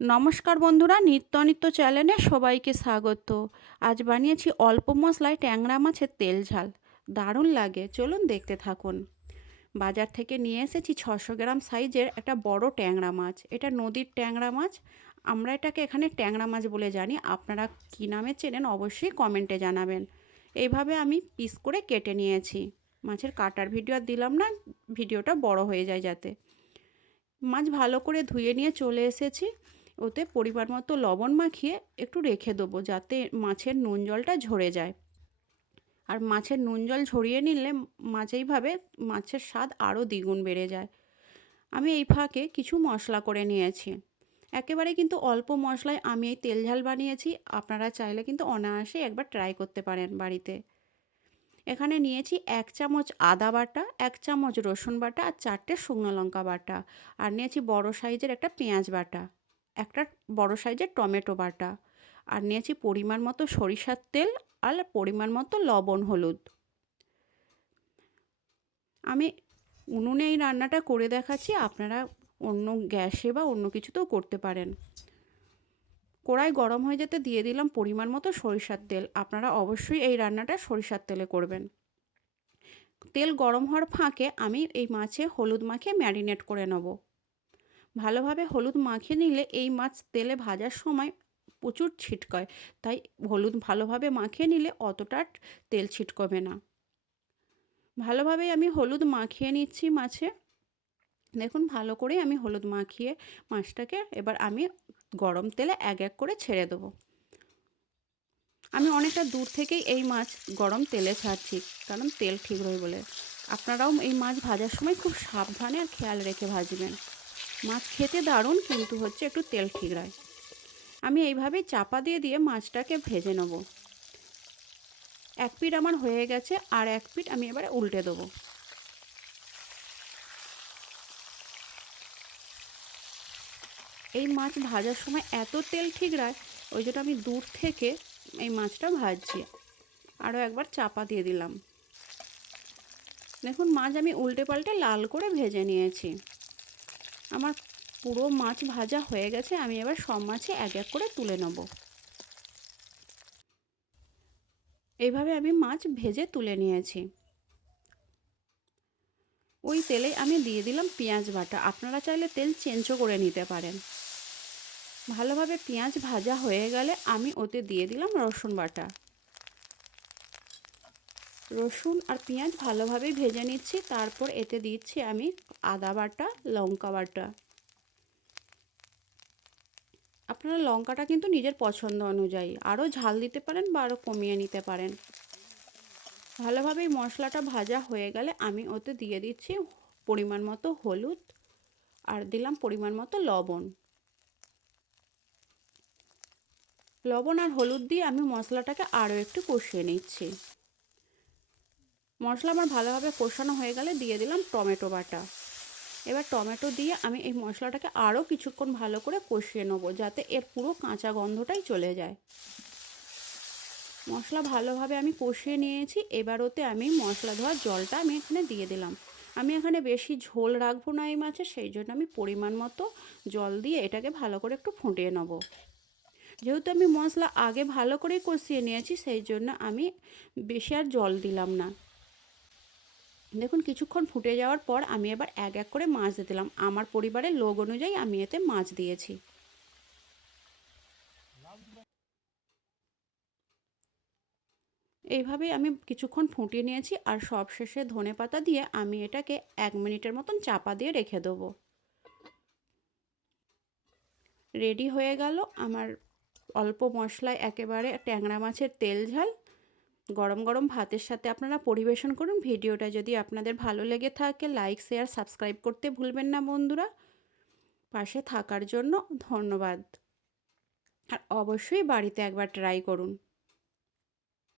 নমস্কার বন্ধুরা, নিত্য নিত্য চ্যানেলে সবাইকে স্বাগত। আজ বানিয়েছি অল্প মশলায় ট্যাংরা মাছের তেল ঝাল। দারুণ লাগে, চলুন দেখতে থাকুন। বাজার থেকে নিয়ে এসেছি ছশো গ্রাম সাইজের একটা বড় ট্যাংরা মাছ। এটা নদীর ট্যাংরা মাছ। আমরা এটাকে এখানে ট্যাংরা মাছ বলে জানি। আপনারা কী নামে চেনেন অবশ্যই কমেন্টে জানাবেন। এইভাবে আমি পিস করে কেটে নিয়েছি। মাছের কাটার ভিডিও আর দিলাম না, ভিডিওটা বড় হয়ে যায় যাতে। মাছ ভালো করে ধুয়ে নিয়ে চলে এসেছি। ওতে পরিমাণ মতো লবণ মাখিয়ে একটু রেখে দেবো যাতে মাছের নুন জলটা ঝরে যায়। আর মাছের নুন জল ঝরিয়ে নিলে মাছ এইভাবে মাছের স্বাদ আরও দ্বিগুণ বেড়ে যায়। আমি এই ফাঁকে কিছু মশলা করে নিয়েছি। একেবারে কিন্তু অল্প মশলায় আমি এই তেল ঝাল বানিয়েছি। আপনারা চাইলে কিন্তু অনায়াসে একবার ট্রাই করতে পারেন বাড়িতে। এখানে নিয়েছি এক চামচ আদা বাটা, এক চামচ রসুন বাটা আর চারটে শুকনো লঙ্কা বাটা। আর নিয়েছি বড় সাইজের একটা পেঁয়াজ বাটা। একটা বড় সাইজের টমেটো বাটা। আর নিয়েছি পরিমাণ মতো সরিষার তেল আর পরিমাণ মতো লবণ, হলুদ। আমি উনুনে এই রান্নাটা করে দেখাচ্ছি, আপনারা অন্য গ্যাসে বা অন্য কিছুতেও করতে পারেন। কড়াই গরম হয়ে যেতে দিয়ে দিলাম পরিমাণ মতো সরিষার তেল। আপনারা অবশ্যই এই রান্নাটা সরিষার তেলে করবেন। তেল গরম হওয়ার ফাঁকে আমি এই মাছে হলুদ মাখে ম্যারিনেট করে নেব। ভালোভাবে হলুদ মাখিয়ে নিলে এই মাছ তেলে ভাজার সময় প্রচুর ছিটকয়। তাই হলুদ ভালোভাবে মাখিয়ে নিলে অতটা তেল ছিটকবে না। ভালোভাবে আমি হলুদ মাখিয়ে নিচ্ছি মাছে। দেখুন, ভালো করে আমি হলুদ মাখিয়ে মাছটাকে এবার আমি গরম তেলে এক এক করে ছেড়ে দেবো। আমি অনেকটা দূর থেকেই এই মাছ গরম তেলে ছাড়ছি, কারণ তেল ঠিক রয় বলে। আপনারাও এই মাছ ভাজার সময় খুব সাবধানে আর খেয়াল রেখে ভাজবেন। মাছ খেতে দারুণ, কিন্তু হচ্ছে একটু তেল ঠিকরায়। আমি এইভাবেই চাপা দিয়ে দিয়ে মাছটাকে ভেজে নেব। এক পিঠ আমার হয়ে গেছে, আর এক পিঠ আমি এবারে উল্টে দেবো। এই মাছ ভাজার সময় এত তেল ঠিকরায়, ওই জন্য আমি দূর থেকে এই মাছটা ভাজছি, আরও একবার চাপা দিয়ে দিলাম। দেখুন, মাছ আমি উল্টে পাল্টে লাল করে ভেজে নিয়েছি। আমার পুরো মাছ ভাজা হয়ে গেছে, আমি এবার সব মাছে এক এক করে তুলে নেব। এইভাবে আমি মাছ ভেজে তুলে নিয়েছি। ওই তেলে আমি দিয়ে দিলাম পেঁয়াজ বাটা। আপনারা চাইলে তেল চেঞ্জও করে নিতে পারেন। ভালোভাবে পেঁয়াজ ভাজা হয়ে গেলে আমি ওতে দিয়ে দিলাম রসুন বাটা। রসুন আর পেঁয়াজ ভালোভাবে ভেজে নিচ্ছি। তারপর এতে দিচ্ছি আমি আদা বাটা, লঙ্কা বাটা। আপনারা লঙ্কাটা কিন্তু নিজের পছন্দ অনুযায়ী আরও ঝাল দিতে পারেন বা আরও কমিয়ে নিতে পারেন। ভালোভাবে মশলাটা ভাজা হয়ে গেলে আমি ওতে দিয়ে দিচ্ছি পরিমাণ মতো হলুদ আর দিলাম পরিমাণ মতো লবণ। লবণ আর হলুদ দিয়ে আমি মশলাটাকে আরও একটু কষিয়ে নিচ্ছি। মশলা আমার ভালোভাবে কষানো হয়ে গেলে দিয়ে দিলাম টমেটো বাটা। এবার টমেটো দিয়ে আমি এই মশলাটাকে আরও কিছুক্ষণ ভালো করে কষিয়ে নেব যাতে এর পুরো কাঁচা গন্ধটাই চলে যায়। মশলা ভালোভাবে আমি কষিয়ে নিয়েছি, এবার ওতে আমি মশলা ধোয়ার জলটা আমি এখানে দিয়ে দিলাম। আমি এখানে বেশি ঝোল রাখব না এই মাছে, সেই জন্য আমি পরিমাণ মতো জল দিয়ে এটাকে ভালো করে একটু ফুটিয়ে নেব। যেহেতু আমি মশলা আগে ভালো করে কষিয়ে নিয়েছি, সেই জন্য আমি বেশি আর জল দিলাম না। দেখুন, কিছুক্ষণ ফুটে যাওয়ার পর আমি এবার এক এক করে মাছ দিয়ে দিলাম। আমার পরিবারের লোক অনুযায়ী আমি এতে মাছ দিয়েছি। এইভাবেই আমি কিছুক্ষণ ফুটিয়ে নিয়েছি আর সব শেষে ধনে পাতা দিয়ে আমি এটাকে এক মিনিটের মতন চাপা দিয়ে রেখে দেবো। রেডি হয়ে গেল আমার অল্প মশলায় একেবারে ট্যাংরা মাছের তেল ঝাল। গরম গরম ভাতের সাথে আপনারা পরিবেশন করুন। ভিডিওটা যদি আপনাদের ভালো লেগে থাকে লাইক শেয়ার সাবস্ক্রাইব করতে ভুলবেন না বন্ধুরা। পাশে থাকার জন্য ধন্যবাদ। আর অবশ্যই বাড়িতে একবার ট্রাই করুন।